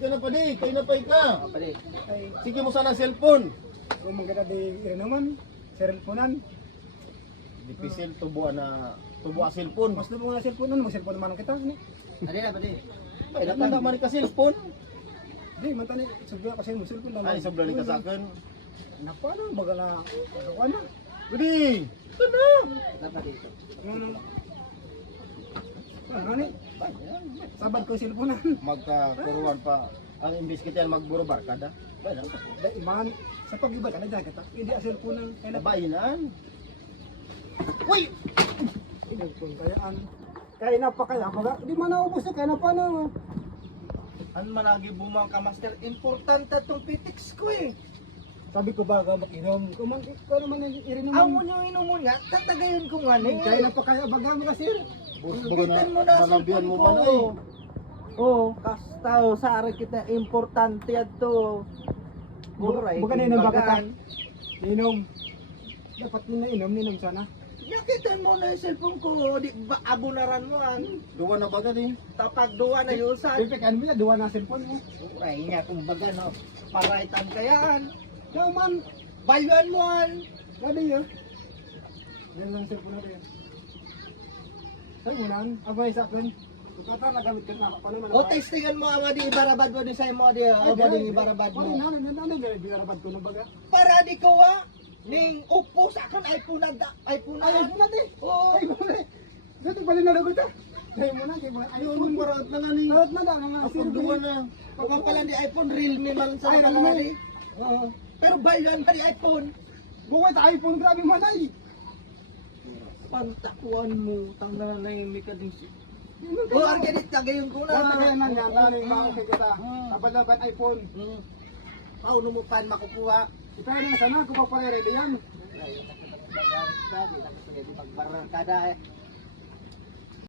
ka na pa di, kayo na pa ka. Pwede. Ay, Sige mo sana cellphone. kung magkita di naman, cellphone-an. Dipisil tubuan na tubuan cellphone. Mas na mga cellphone-an, mag-cellphone naman kita. Ni. Ano na, pwede. Ay, natanda man ka cellphone. Di, mantani, sabihan kasi mo cellphone. Ay, sabla ni ka sa akin. Napano, baga na, kagawa na. Gudi. Kana. Dapat dito. Ano ni? Sabad ko cellphone-an. Magkakuruan pa. Ang imbis kita magburo barkada. Bay lang. Dahil iman, sa pag-iba ka na dyan kita. Hindi ang cellphone-an. Kaya na, Nabayinan. Uy! cellphone kayaan. Kaya na pa kaya, baga, di man naubos na, kaya na pa na. An managi bumang ka master. Importante tong pitix ko eh. Sabi ko baga mag-inom. Kung naman irinom Ang mo. unyo inumun nga, tatagayon ko nga ni. Kaya na pa kaya, baga mo kasi. Bitin mo na Malabihan mo cellphone ba na ko. eh. Oo, kastaw sa aray kita importante ato. Buray. Baga na inom ba kita? Inom. Dapat ninom sana. Nakitan mo na yung cellphone ko, di ba abunaran mo an. Duwa na ba di? Tapag duwa na yusan. Pipik, ano mo yan? Duwa na cellphone mo. Buray nga kung baga no, paraitan kayaan. Kaya man, Bayuan mo an. ladi yun. Yan lang cellphone natin. Sa'yo mo nan, abay sa akin. Kata nagamit ka na. Paano man? O testingan mo ama di ibarabad mo di sa mo di o mo di ibarabad Pwede mo. na, binarabad ko ng baga. Para di ko wa ning upo sa akin iPhone na iPhone Ayaw mo na. natin. Oo. Ay mo na. Dito pala nalagot ah. Ayaw mo na, ayaw mo. Maraot na nga ni. Lahat na lang, mga Ako duwa na. Pag pala di iPhone Realme man sa Ay, kalahari. Realme. Oo. Pero bayuan pa di iPhone. Bukay sa iPhone, grabe man ay. Pantakuan mo tangna na yung mikading si. Yun ang O argadit tagayon ko na. Lahat na kaya nan yan, galing mga kita. Kapalaban iPhone. Pauno mo pan makukuha. Ipaya na sana, kung pa ready yan. Ay, pagbarangkada eh.